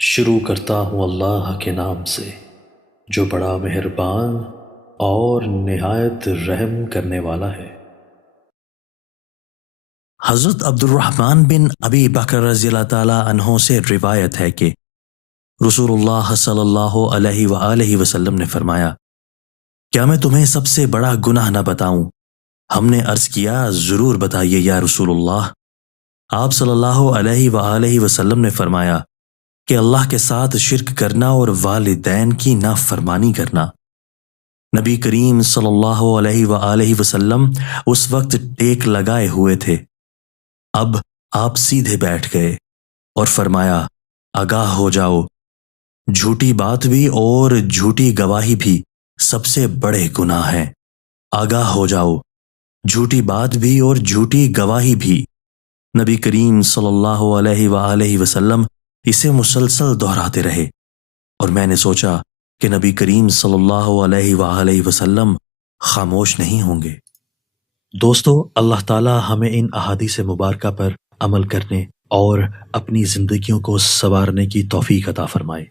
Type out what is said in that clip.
شروع کرتا ہوں اللہ کے نام سے جو بڑا مہربان اور نہایت رحم کرنے والا ہے۔ حضرت عبد الرحمن بن ابی بکر رضی اللہ تعالیٰ عنہ سے روایت ہے کہ رسول اللہ صلی اللہ علیہ وآلہ وسلم نے فرمایا، کیا میں تمہیں سب سے بڑا گناہ نہ بتاؤں؟ ہم نے عرض کیا، ضرور بتائیے یا رسول اللہ۔ آپ صلی اللہ علیہ وآلہ وسلم نے فرمایا کہ اللہ کے ساتھ شرک کرنا اور والدین کی نافرمانی کرنا۔ نبی کریم صلی اللہ علیہ وآلہ وسلم اس وقت ٹیک لگائے ہوئے تھے۔ اب آپ سیدھے بیٹھ گئے اور فرمایا، آگاہ ہو جاؤ، جھوٹی بات بھی اور جھوٹی گواہی بھی سب سے بڑے گناہ ہیں۔ آگاہ ہو جاؤ، جھوٹی بات بھی اور جھوٹی گواہی بھی۔ نبی کریم صلی اللہ علیہ وآلہ وسلم اسے مسلسل دہراتے رہے، اور میں نے سوچا کہ نبی کریم صلی اللہ علیہ وآلہ وسلم خاموش نہیں ہوں گے۔ دوستو، اللہ تعالی ہمیں ان احادیث مبارکہ پر عمل کرنے اور اپنی زندگیوں کو سنوارنے کی توفیق عطا فرمائے۔